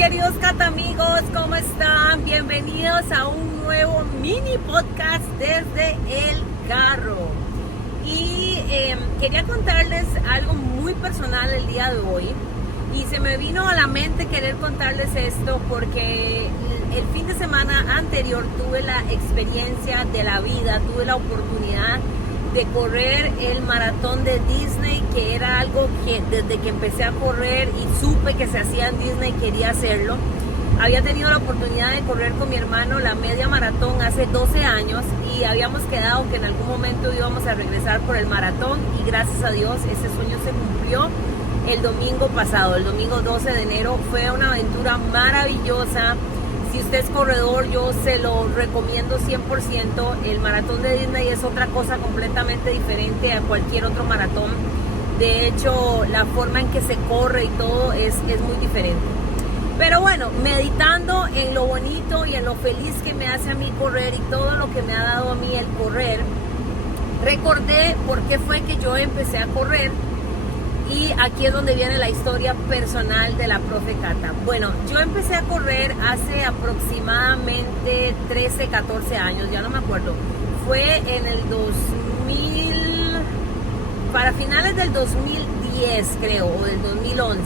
queridos catamigos, ¿cómo están? Bienvenidos a un nuevo mini podcast desde el carro. Y quería contarles algo muy personal el día de hoy. Y se me vino a la mente querer contarles esto porque el fin de semana anterior tuve la experiencia de la vida, tuve la oportunidad de correr el maratón de Disney, que era algo que desde que empecé a correr y supe que se hacía en Disney quería hacerlo. Había tenido la oportunidad de correr con mi hermano la media maratón hace 12 años y habíamos quedado que en algún momento íbamos a regresar por el maratón y gracias a Dios ese sueño se cumplió el domingo pasado, el domingo 12 de enero. Fue una aventura maravillosa. Si usted es corredor, yo se lo recomiendo 100%. El maratón de Disney es otra cosa completamente diferente a cualquier otro maratón. De hecho, la forma en que se corre y todo es muy diferente. Pero bueno, meditando en lo bonito y en lo feliz que me hace a mí correr y todo lo que me ha dado a mí el correr, recordé por qué fue que yo empecé a correr. Y aquí es donde viene la historia personal de la profe Cata. Bueno, yo empecé a correr hace aproximadamente 13, 14 años, ya no me acuerdo. Fue en el 2000, para finales del 2010 creo, o del 2011.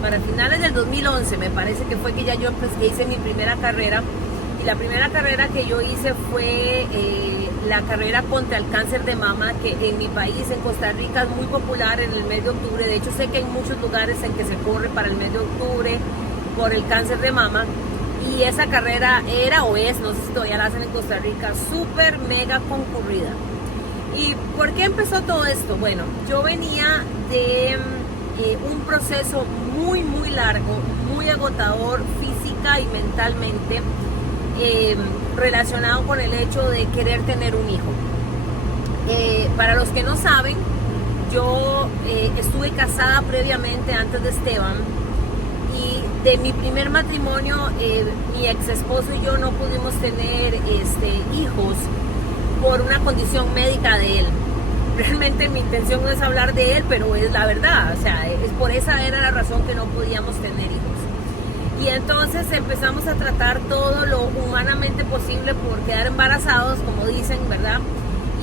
Para finales del 2011 me parece que fue que ya yo hice mi primera carrera. Y la primera carrera que yo hice fue la carrera contra el cáncer de mama, que en mi país, en Costa Rica, es muy popular en el mes de octubre. De hecho, sé que hay muchos lugares en que se corre para el mes de octubre por el cáncer de mama. Y esa carrera era o es, no sé si todavía la hacen en Costa Rica, súper mega concurrida. ¿Y por qué empezó todo esto? Bueno, yo venía de un proceso muy largo, muy agotador física y mentalmente, relacionado con el hecho de querer tener un hijo. Para los que no saben, yo estuve casada previamente antes de Esteban y de mi primer matrimonio mi ex esposo y yo no pudimos tener hijos por una condición médica de él. Realmente mi intención no es hablar de él, pero es la verdad, o sea, esa era la razón que no podíamos tener hijos. Y entonces empezamos a tratar todo lo humanamente posible por quedar embarazados, como dicen, ¿verdad?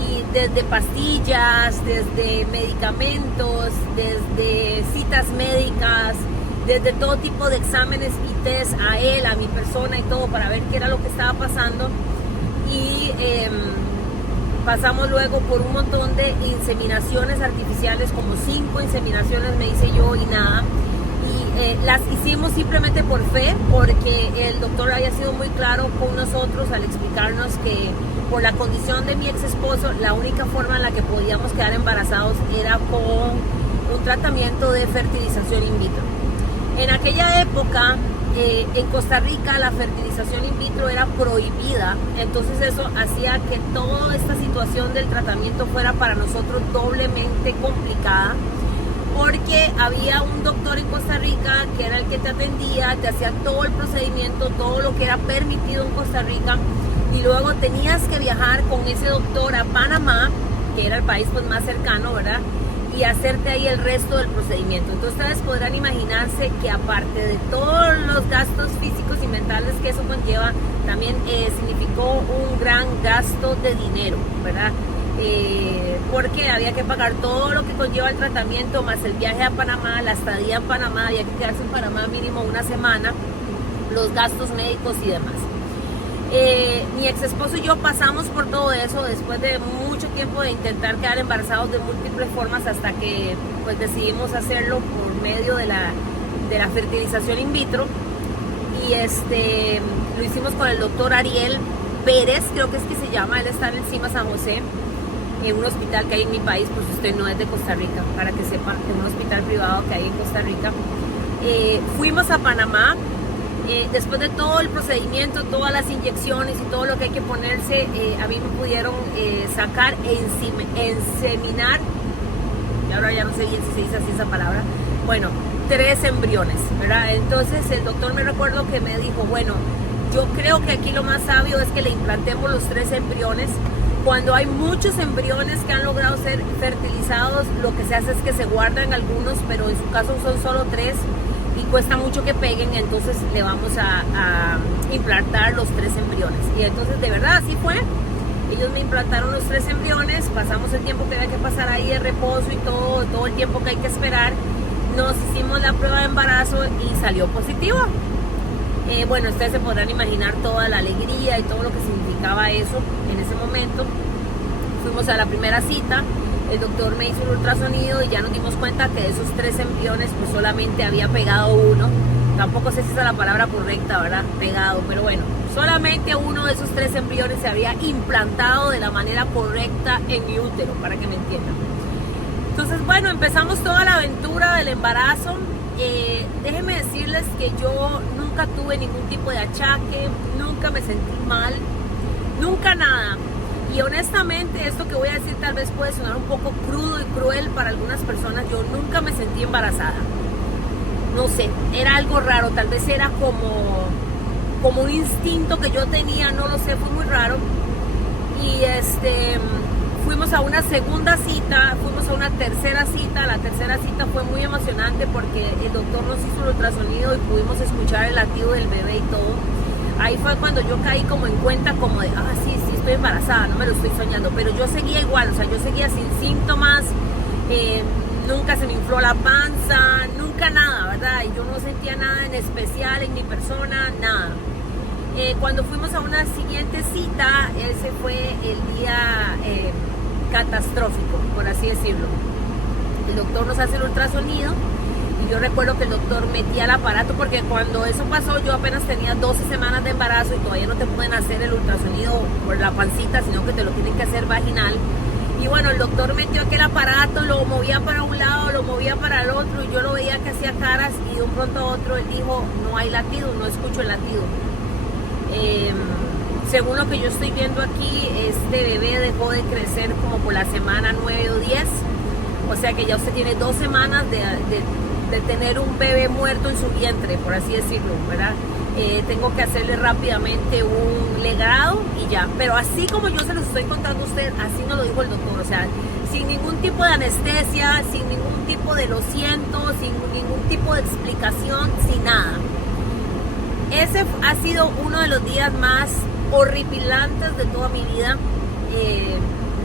Y desde pastillas, desde medicamentos, desde citas médicas, desde todo tipo de exámenes y test a él, a mi persona y todo, para ver qué era lo que estaba pasando. Y pasamos luego por un montón de inseminaciones artificiales, como 5 inseminaciones me hice yo y nada. Las hicimos simplemente por fe, porque el doctor había sido muy claro con nosotros al explicarnos que por la condición de mi ex esposo, la única forma en la que podíamos quedar embarazados era con un tratamiento de fertilización in vitro. En aquella época, en Costa Rica, la fertilización in vitro era prohibida, entonces eso hacía que toda esta situación del tratamiento fuera para nosotros doblemente complicada. Porque había un doctor en Costa Rica que era el que te atendía, te hacía todo el procedimiento, todo lo que era permitido en Costa Rica, y luego tenías que viajar con ese doctor a Panamá, que era el país pues más cercano, ¿verdad? Y hacerte ahí el resto del procedimiento. Entonces ustedes podrán imaginarse que aparte de todos los gastos físicos y mentales que eso conlleva, también significó un gran gasto de dinero, ¿verdad? Porque había que pagar todo lo que conlleva el tratamiento, más el viaje a Panamá, la estadía en Panamá, había que quedarse en Panamá mínimo una semana, los gastos médicos y demás. Mi ex esposo y yo pasamos por todo eso después de mucho tiempo de intentar quedar embarazados de múltiples formas, hasta que pues decidimos hacerlo por medio de la fertilización in vitro. Y lo hicimos con el doctor Ariel Pérez, creo que es que se llama. Él está en Encima San José, en un hospital que hay en mi país, pues usted no es de Costa Rica, para que sepa, en un hospital privado que hay en Costa Rica. Fuimos a Panamá, después de todo el procedimiento, todas las inyecciones y todo lo que hay que ponerse, a mí me pudieron sacar e inseminar, y ahora ya no sé bien si se dice así esa palabra, bueno, 3 embriones, ¿verdad? Entonces el doctor, me recuerdo que me dijo, bueno, yo creo que aquí lo más sabio es que le implantemos los 3 embriones. Cuando hay muchos embriones que han logrado ser fertilizados, lo que se hace es que se guardan algunos, pero en su caso son solo 3. y cuesta mucho que peguen, entonces le vamos a implantar los 3 embriones. Y entonces de verdad así fue. Ellos me implantaron los 3 embriones, pasamos el tiempo que había que pasar ahí de reposo y todo el tiempo que hay que esperar. Nos hicimos la prueba de embarazo y salió positivo. Bueno, ustedes se podrán imaginar toda la alegría y todo lo que significaba eso en ese momento. Fuimos a la primera cita, el doctor me hizo un ultrasonido y ya nos dimos cuenta que de esos 3 embriones pues solamente había pegado uno. Tampoco sé si esa es la palabra correcta, ¿verdad? Pegado, pero bueno, solamente uno de esos 3 embriones se había implantado de la manera correcta en mi útero, para que me entiendan. Entonces, bueno, empezamos toda la aventura del embarazo. Déjenme decirles que yo nunca tuve ningún tipo de achaque, nunca me sentí mal, nunca nada. Y honestamente, esto que voy a decir tal vez puede sonar un poco crudo y cruel para algunas personas. Yo nunca me sentí embarazada. No sé, era algo raro, tal vez era como un instinto que yo tenía, no lo sé, fue muy raro. Y fuimos a una segunda cita, fuimos a una tercera cita. La tercera cita fue muy emocionante porque el doctor nos hizo el ultrasonido y pudimos escuchar el latido del bebé y todo. Ahí fue cuando yo caí como en cuenta como de, sí, estoy embarazada, no me lo estoy soñando, pero yo seguía igual, o sea, yo seguía sin síntomas, nunca se me infló la panza, nunca nada, ¿verdad? Y yo no sentía nada en especial en mi persona, nada. Cuando fuimos a una siguiente cita, ese fue el día catastrófico, por así decirlo. El doctor nos hace el ultrasonido y yo recuerdo que el doctor metía el aparato porque cuando eso pasó yo apenas tenía 12 semanas de embarazo y todavía no te pueden hacer el ultrasonido por la pancita, sino que te lo tienen que hacer vaginal. Y bueno, el doctor metió aquel aparato, lo movía para un lado, lo movía para el otro y yo lo veía que hacía caras y de un pronto a otro él dijo, no hay latido, no escucho el latido. Según lo que yo estoy viendo aquí, este bebé dejó de crecer como por la semana 9 o 10, o sea que ya usted tiene 2 semanas de tener un bebé muerto en su vientre, por así decirlo, ¿verdad? Tengo que hacerle rápidamente un legrado y ya, pero así como yo se los estoy contando a usted, así nos lo dijo el doctor, o sea, sin ningún tipo de anestesia, sin ningún tipo de lo siento, sin ningún tipo de explicación, sin nada. Ese ha sido uno de los días más horripilantes de toda mi vida.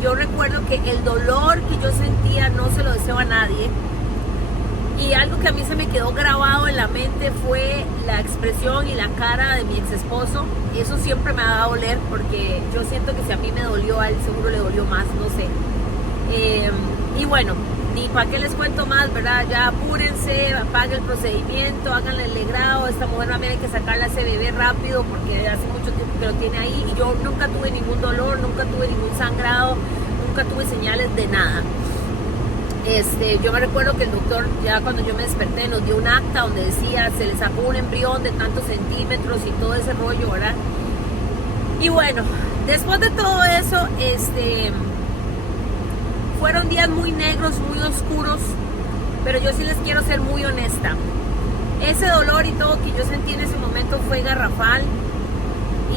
Yo recuerdo que el dolor que yo sentía no se lo deseo a nadie. Y algo que a mí se me quedó grabado en la mente fue la expresión y la cara de mi ex esposo. Eso siempre me va a doler porque yo siento que si a mí me dolió, a él seguro le dolió más, no sé. Y bueno, ni para qué les cuento más, ¿verdad? Ya apúrense, apaguen el procedimiento, háganle el legrado. Esta mujer también hay que sacarle a ese bebé rápido porque hace mucho tiempo que lo tiene ahí. Y yo nunca tuve ningún dolor, nunca tuve ningún sangrado, nunca tuve señales de nada. Yo me recuerdo que el doctor, ya cuando yo me desperté, nos dio un acta donde decía se le sacó un embrión de tantos centímetros y todo ese rollo, ¿verdad? Y bueno, después de todo eso, fueron días muy negros, muy oscuros, pero yo sí les quiero ser muy honesta. Ese dolor y todo que yo sentí en ese momento fue garrafal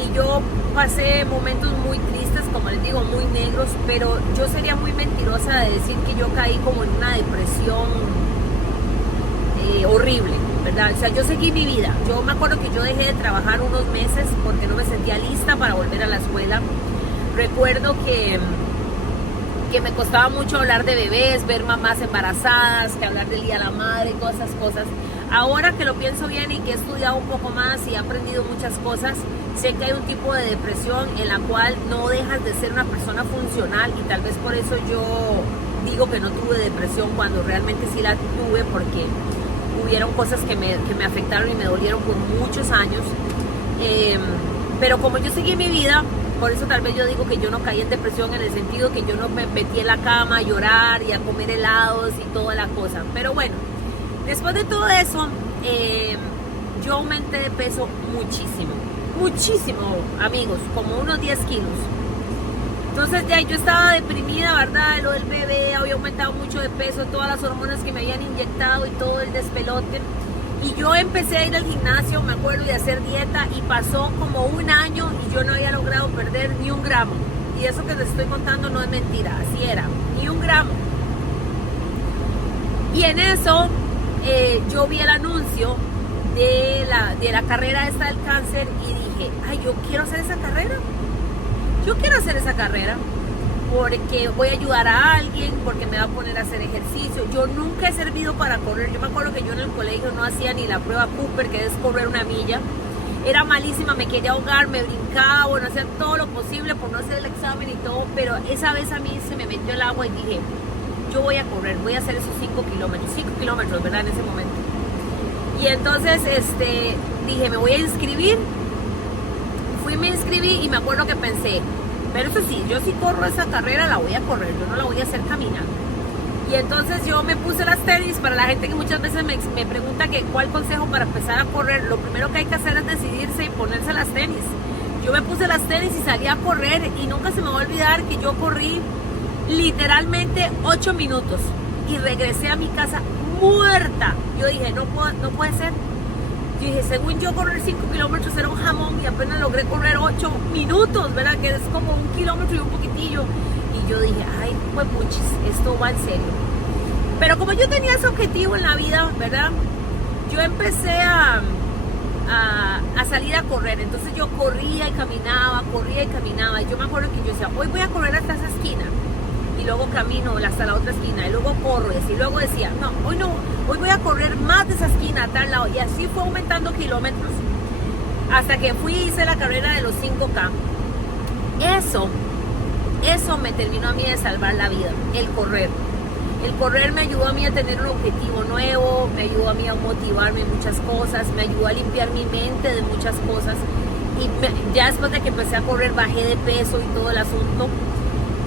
y yo pasé momentos muy tristes, como les digo, muy negros, pero yo sería muy mentirosa de decir que yo caí como en una depresión horrible, ¿verdad? O sea, yo seguí mi vida. Yo me acuerdo que yo dejé de trabajar unos meses porque no me sentía lista para volver a la escuela. Recuerdo que me costaba mucho hablar de bebés, ver mamás embarazadas, que hablar del Día de la Madre, todas esas cosas. Ahora que lo pienso bien y que he estudiado un poco más y he aprendido muchas cosas, sé que hay un tipo de depresión en la cual no dejas de ser una persona funcional y tal vez por eso yo digo que no tuve depresión cuando realmente sí la tuve porque hubieron cosas que me afectaron y me dolieron por muchos años. Pero como yo seguí mi vida, por eso tal vez yo digo que yo no caí en depresión en el sentido que yo no me metí en la cama a llorar y a comer helados y toda la cosa. Pero bueno, después de todo eso, yo aumenté de peso muchísimo, amigos, como unos 10 kilos. Entonces ya yo estaba deprimida, ¿verdad? Lo del bebé, había aumentado mucho de peso, todas las hormonas que me habían inyectado y todo el despelote. Y yo empecé a ir al gimnasio, me acuerdo, y a hacer dieta y pasó como un año y yo no había logrado perder ni 1 gramo. Y eso que les estoy contando no es mentira, así era, ni 1 gramo. Y en eso yo vi el anuncio de la carrera esta del cáncer y dije, ay, yo quiero hacer esa carrera. Yo quiero hacer esa carrera porque voy a ayudar a alguien, porque me va a poner a hacer ejercicio. Yo nunca he servido para correr. Yo me acuerdo que yo en el colegio no hacía ni la prueba Cooper, que es correr una milla. Era malísima, me quería ahogar, me brincaba, bueno, hacía todo lo posible por no hacer el examen y todo, pero esa vez a mí se me metió el agua y dije, yo voy a correr, voy a hacer esos 5 kilómetros, ¿verdad? En ese momento. Y entonces, dije, me voy a inscribir. Me inscribí y me acuerdo que pensé, pero eso sí, yo si corro esa carrera la voy a correr, yo no la voy a hacer caminando. Y entonces yo me puse las tenis. Para la gente que muchas veces me pregunta que cuál consejo para empezar a correr, lo primero que hay que hacer es decidirse y ponerse las tenis. Yo me puse las tenis y salí a correr y nunca se me va a olvidar que yo corrí literalmente 8 minutos y regresé a mi casa muerta. Yo dije, no puede ser. Yo dije, según yo, correr 5 kilómetros era un jamón y apenas logré correr 8 minutos, ¿verdad? Que es como 1 kilómetro y un poquitillo. Y yo dije, ay, pues puchis, esto va en serio. Pero como yo tenía ese objetivo en la vida, ¿verdad? Yo empecé a salir a correr. Entonces yo corría y caminaba. Y yo me acuerdo que yo decía, hoy voy a correr hasta esa esquina. Y luego camino hasta la otra esquina. Y luego corro. Y luego decía, no, hoy voy a correr más de esa esquina a tal lado. Y así fue aumentando kilómetros. Hasta que fui y hice la carrera de los 5K. Eso me terminó a mí de salvar la vida, el correr. El correr me ayudó a mí a tener un objetivo nuevo, me ayudó a mí a motivarme en muchas cosas, me ayudó a limpiar mi mente de muchas cosas. Y ya después de que empecé a correr bajé de peso y todo el asunto.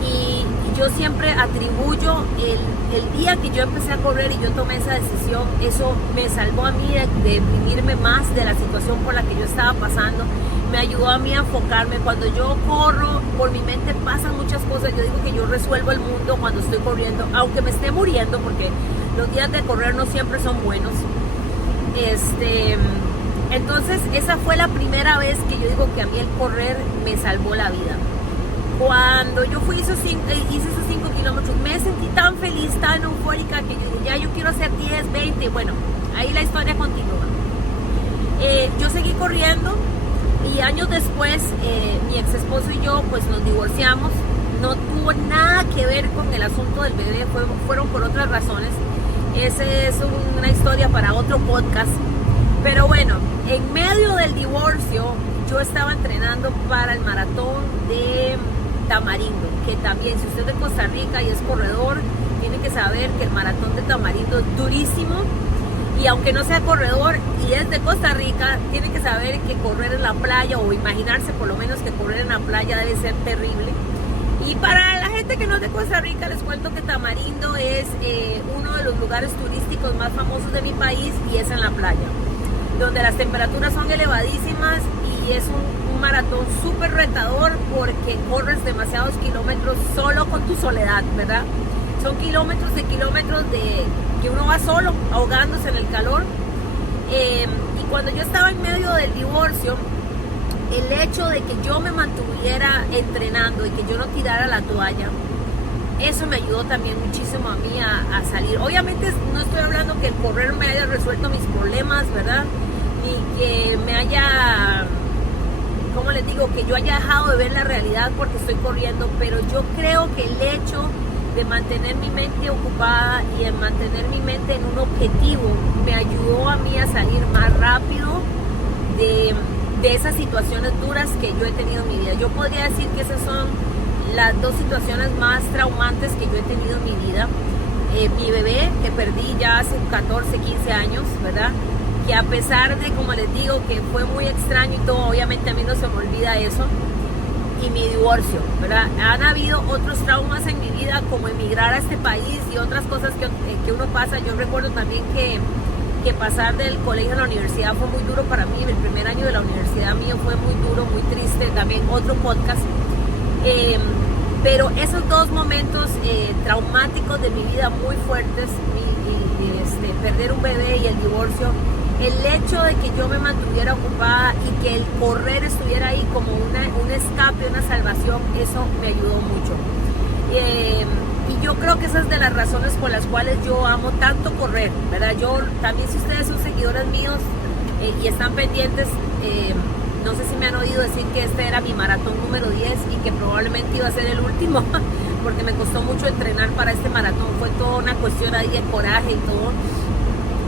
Y yo siempre atribuyo el día que yo empecé a correr y yo tomé esa decisión, eso me salvó a mí de deprimirme más de la situación por la que yo estaba pasando. Me ayudó a mí a enfocarme. Cuando yo corro, por mi mente pasan muchas cosas. Yo digo que yo resuelvo el mundo cuando estoy corriendo, aunque me esté muriendo, porque los días de correr no siempre son buenos. Entonces, esa fue la primera vez que yo digo que a mí el correr me salvó la vida. Cuando yo hice esos 5 kilómetros, me sentí tan feliz, tan eufórica, que yo dije, ya yo quiero hacer 10, 20. Bueno, ahí la historia continúa. Yo seguí corriendo. Y años después, mi ex esposo y yo pues nos divorciamos. No tuvo nada que ver con el asunto del bebé, fueron por otras razones. Esa es una historia para otro podcast. Pero bueno, en medio del divorcio, yo estaba entrenando para el maratón de Tamarindo, que también, si usted es de Costa Rica y es corredor, tiene que saber que el maratón de Tamarindo es durísimo. Y aunque no sea corredor y es de Costa Rica, tiene que saber que correr en la playa, o imaginarse por lo menos que correr en la playa, debe ser terrible. Y para la gente que no es de Costa Rica, les cuento que Tamarindo es uno de los lugares turísticos más famosos de mi país, y es en la playa, donde las temperaturas son elevadísimas y es un maratón súper retador porque corres demasiados kilómetros solo con tu soledad, ¿verdad? Son kilómetros de que uno va solo, ahogándose en el calor. Y cuando yo estaba en medio del divorcio, el hecho de que yo me mantuviera entrenando y que yo no tirara la toalla, eso me ayudó también muchísimo a mí a salir. Obviamente no estoy hablando que el correr me haya resuelto mis problemas, ¿verdad? Ni que me haya, ¿cómo les digo? Que yo haya dejado de ver la realidad porque estoy corriendo, pero yo creo que el hecho de mantener mi mente ocupada y de mantener mi mente en un objetivo me ayudó a mí a salir más rápido de esas situaciones duras que yo he tenido en mi vida. Yo podría decir que esas son las dos situaciones más traumantes que yo he tenido en mi vida. Mi bebé, que perdí ya hace 14, 15 años, ¿verdad? Que a pesar de, como les digo, que fue muy extraño y todo, obviamente a mí no se me olvida eso. Y mi divorcio, ¿verdad? Han habido otros traumas en mi vida, como emigrar a este país y otras cosas que uno pasa. Yo recuerdo también que pasar del colegio a la universidad fue muy duro para mí. El primer año de la universidad mío fue muy duro, muy triste. También otro podcast. Pero esos dos momentos traumáticos de mi vida muy fuertes, perder un bebé y el divorcio, el hecho de que yo me mantuviera ocupada y que el correr estuviera ahí como un escape, una salvación, eso me ayudó mucho. Y yo creo que esa es de las razones por las cuales yo amo tanto correr, ¿verdad? Yo también, si ustedes son seguidores míos, y están pendientes. No sé si me han oído decir que este era mi maratón número 10 y que probablemente iba a ser el último, porque me costó mucho entrenar para este maratón. Fue toda una cuestión ahí de coraje y todo,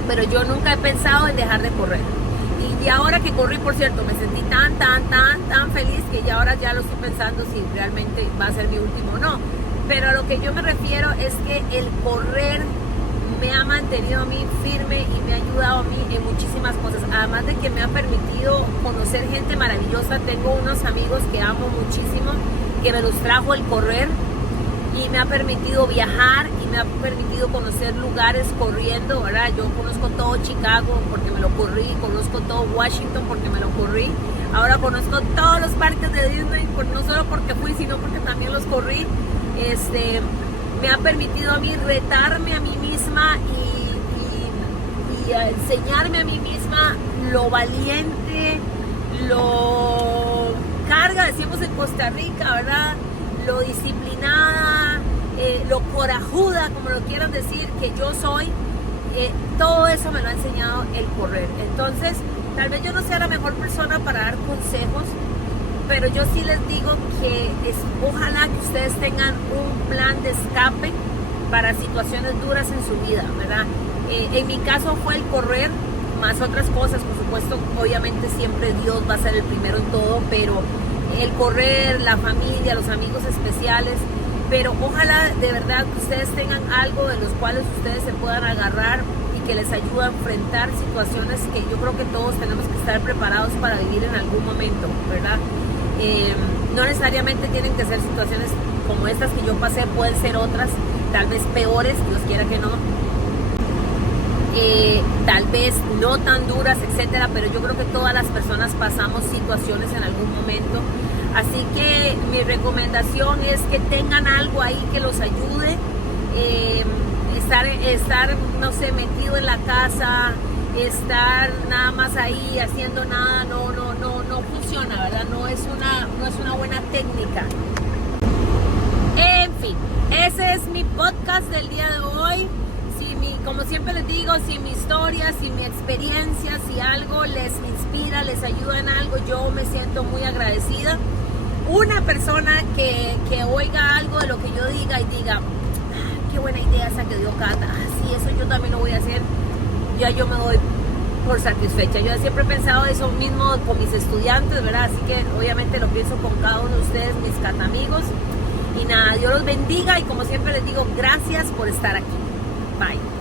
pero yo nunca he pensado en dejar de correr. Y ahora que corrí, por cierto, me sentí tan feliz que ya ahora ya lo estoy pensando si realmente va a ser mi último o no. Pero a lo que yo me refiero es que el correr me ha mantenido a mí firme y me ha ayudado a mí en muchísimas cosas. Además de que me ha permitido conocer gente maravillosa. Tengo unos amigos que amo muchísimo, que me los trajo el correr, y me ha permitido viajar y me ha permitido conocer lugares corriendo, ¿verdad? Yo conozco todo Chicago porque me lo corrí, conozco todo Washington porque me lo corrí. Ahora conozco todos los parques de Disney, no solo porque fui, sino porque también los corrí. Me ha permitido a mí retarme a mí misma y enseñarme a mí misma lo valiente, lo carga, decimos en Costa Rica, ¿verdad? Lo disciplinada, lo corajuda, como lo quieran decir, que yo soy. Todo eso me lo ha enseñado el correr. Entonces, tal vez yo no sea la mejor persona para dar consejos, pero yo sí les digo que ojalá que ustedes tengan un plan de escape para situaciones duras en su vida, ¿verdad? En mi caso fue el correr, más otras cosas, por supuesto. Obviamente siempre Dios va a ser el primero en todo, pero el correr, la familia, los amigos especiales. Pero ojalá de verdad que ustedes tengan algo de los cuales ustedes se puedan agarrar y que les ayude a enfrentar situaciones que yo creo que todos tenemos que estar preparados para vivir en algún momento, ¿verdad? No necesariamente tienen que ser situaciones como estas que yo pasé, pueden ser otras, tal vez peores, Dios quiera que no, tal vez no tan duras, etcétera, pero yo creo que todas las personas pasamos situaciones en algún momento. Así que mi recomendación es que tengan algo ahí que los ayude. Estar, no sé, metido en la casa, estar nada más ahí haciendo nada, no funciona, ¿verdad? No es una buena técnica. En fin, ese es mi podcast del día de hoy. Como siempre les digo, si mi historia, si mi experiencia, si algo les inspira, les ayuda en algo, yo me siento muy agradecida. Una persona que oiga algo de lo que yo diga y diga, qué buena idea esa que dio Cata, sí, eso yo también lo voy a hacer, ya yo me doy por satisfecha. Yo siempre he pensado eso mismo con mis estudiantes, ¿verdad? Así que obviamente lo pienso con cada uno de ustedes, mis Cata amigos. Y nada, Dios los bendiga y como siempre les digo, gracias por estar aquí. Bye.